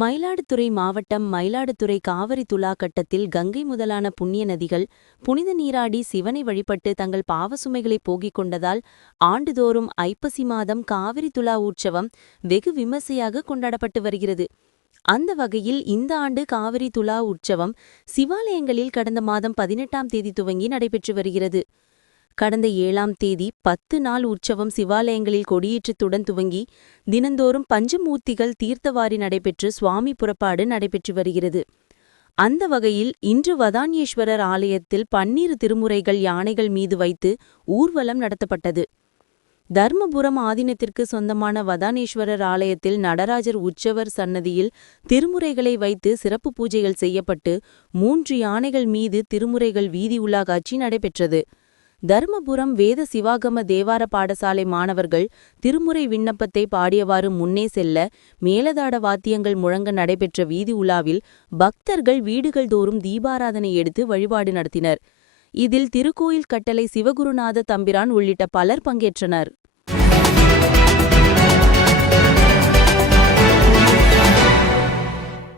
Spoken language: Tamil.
மயிலாடுதுறை மாவட்டம் மயிலாடுதுறை காவிரி துலா கட்டத்தில் கங்கை முதலான புண்ணிய நதிகள் புனித நீராடி சிவனை வழிபட்டு தங்கள் பாவசுமைகளை போகிக் கொண்டதால் ஆண்டுதோறும் ஐப்பசி மாதம் காவிரி துலா உற்சவம் வெகு விமர்சையாக கொண்டாடப்பட்டு வருகிறது. அந்த வகையில் இந்த ஆண்டு காவிரி துலா உற்சவம் சிவாலயங்களில் கடந்த மாதம் பதினெட்டாம் தேதி துவங்கி நடைபெற்று வருகிறது. கடந்த ஏழாம் தேதி பத்து நாள் உற்சவம் சிவாலயங்களில் கொடியேற்றத்துடன் துவங்கி தினந்தோறும் பஞ்சமூர்த்திகள் தீர்த்தவாரி நடைபெற்று சுவாமி புறப்பாடு நடைபெற்று வருகிறது. அந்த வகையில் இன்று வதான்யேஸ்வரர் ஆலயத்தில் பன்னீர் திருமுறைகள் யானைகள் மீது வைத்து ஊர்வலம் நடத்தப்பட்டது. தர்மபுரம் ஆதீனத்திற்கு சொந்தமான வதானேஸ்வரர் ஆலயத்தில் நடராஜர் உற்சவர் சன்னதியில் திருமுறைகளை வைத்து சிறப்பு பூஜைகள் செய்யப்பட்டு மூன்று யானைகள் மீது திருமுறைகள் வீதி உலா காட்சி நடைபெற்றது. தருமபுரம் வேத சிவாகம தேவார பாடசாலை மாணவர்கள் திருமுறை விண்ணப்பத்தை பாடியவாறு முன்னே செல்ல மேலதாட வாத்தியங்கள் முழங்க நடைபெற்ற வீதி உலாவில் பக்தர்கள் வீடுகள் தோறும் தீபாராதனை எடுத்து வழிபாடு நடத்தினர். இதில் திருக்கோயில் கட்டளை சிவகுருநாத தம்பிரான் உள்ளிட்ட பலர் பங்கேற்றனர்.